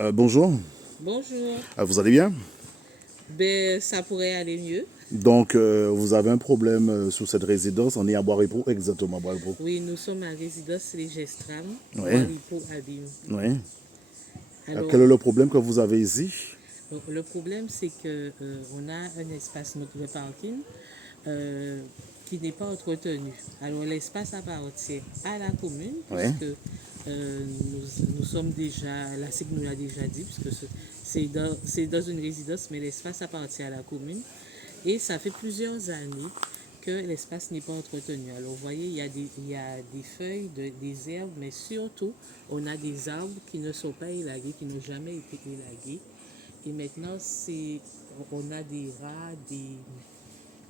Bonjour, Bonjour. vous allez bien? Ben, ça pourrait aller mieux. Donc, vous avez un problème sur cette résidence, on est à Bois-Repos, exactement, à Bois-Repos. Oui, nous sommes à résidence Les Gestrams, Oui, Bois-Ripo, Abîme. oui. Quel Alors, est le problème que vous avez ici? le problème, c'est que on a un espace, notre le parking, euh, qui n'est pas entretenu. Alors, l'espace appartient à la commune, Oui, puisque nous sommes déjà, la SIC nous l'a déjà dit, puisque c'est dans une résidence, mais l'espace appartient à la commune. Et ça fait plusieurs années que l'espace n'est pas entretenu. Alors, vous voyez, il y a des feuilles, des herbes, mais surtout, on a des arbres qui ne sont pas élagués, qui n'ont jamais été élagués. Et maintenant, on a des rats,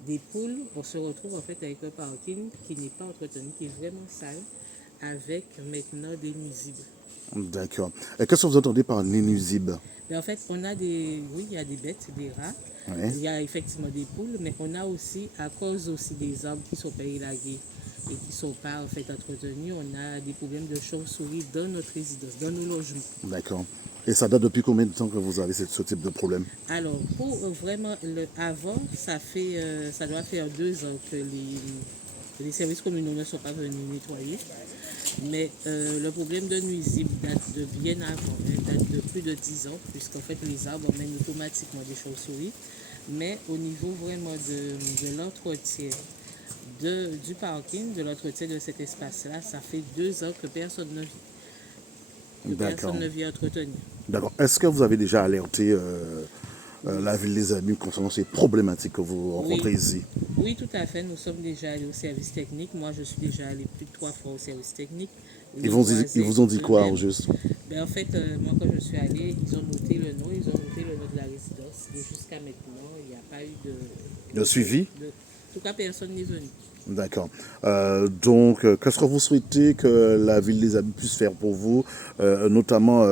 des poules. On se retrouve en fait avec un parking qui n'est pas entretenu, qui est vraiment sale, avec maintenant des nuisibles. d'accord. Et qu'est-ce que vous entendez par nuisible? Mais en fait, oui, il y a des bêtes, des rats, Oui, il y a effectivement des poules, mais on a aussi, à cause aussi des arbres qui sont pas élagués et qui ne sont pas en fait entretenus, on a des problèmes de chauves-souris dans notre résidence, dans nos logements. d'accord. Et ça date depuis combien de temps que vous avez ce type de problème? Alors, pour vraiment, avant, ça doit faire 2 ans que les services communaux ne sont pas venus nettoyer. Mais le problème de nuisibles date de bien avant, date de plus de 10 ans, puisqu'en fait les arbres emmènent automatiquement des chauves-souris. Mais au niveau vraiment de l'entretien du parking, de l'entretien de cet espace-là, ça fait 2 ans que D'accord. personne ne vient entretenir. D'accord. Est-ce que vous avez déjà alerté la ville des Abîmes concernant ces problématiques que vous Oui, rencontrez ici? oui, tout à fait. Nous sommes déjà allés au service technique. Moi, je suis déjà allée plus de 3 fois au service technique. Ils Nos vous, ils voisins vous ont dit quoi au eux-mêmes. juste? Ben, en fait, moi, quand je suis allée, ils ont noté le nom, ils ont noté le nom de la résidence. Et jusqu'à maintenant, il n'y a pas eu Le suivi? En tout cas, personne n'est venu. D'accord. Donc, qu'est-ce que vous souhaitez que la ville des Abus puisse faire pour vous, notamment,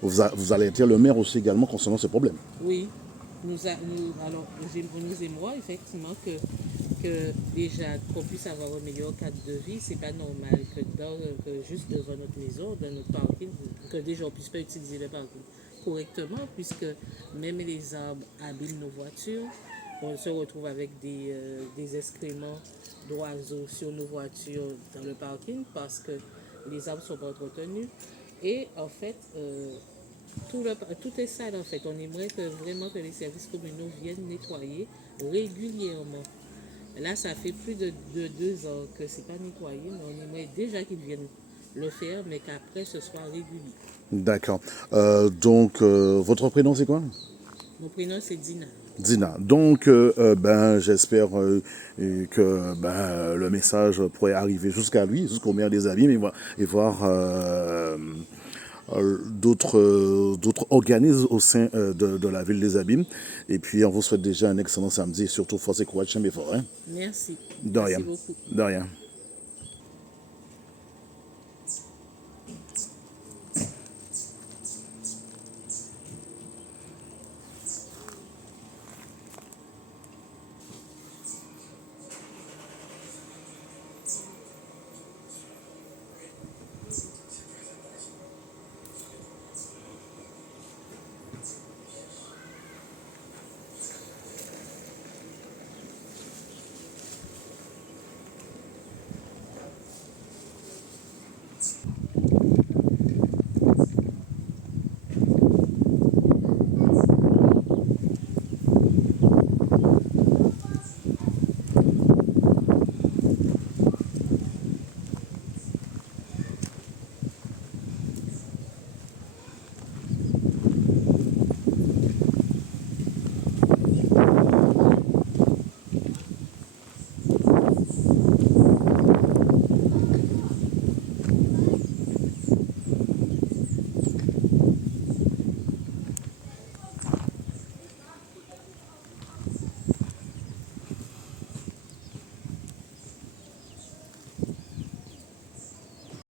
vous alerter le maire aussi également concernant ce problème? Oui, alors, nous aimerions effectivement que déjà qu'on puisse avoir un meilleur cadre de vie. C'est pas normal que juste devant notre maison, dans notre parking, que déjà on puisse pas utiliser le parking correctement, puisque même les arbres abîment nos voitures. On se retrouve avec des excréments d'oiseaux sur nos voitures dans le parking parce que les arbres sont pas entretenus. Et en fait, tout est sale en fait. On aimerait vraiment que les services communaux viennent nettoyer régulièrement. Là, ça fait plus de 2 ans que c'est pas nettoyé, mais on aimerait déjà qu'ils viennent le faire, mais qu'après ce soit régulier. D'accord. Donc, votre prénom c'est quoi? Mon prénom c'est Dina. Dina. Donc, ben, j'espère que le message pourrait arriver jusqu'à lui, jusqu'au maire des Abîmes, et voir d'autres organismes au sein de la ville des Abîmes. Et puis, on vous souhaite déjà un excellent samedi, et surtout force et courage, mais fort. Hein? Merci. De rien. Merci beaucoup. De rien.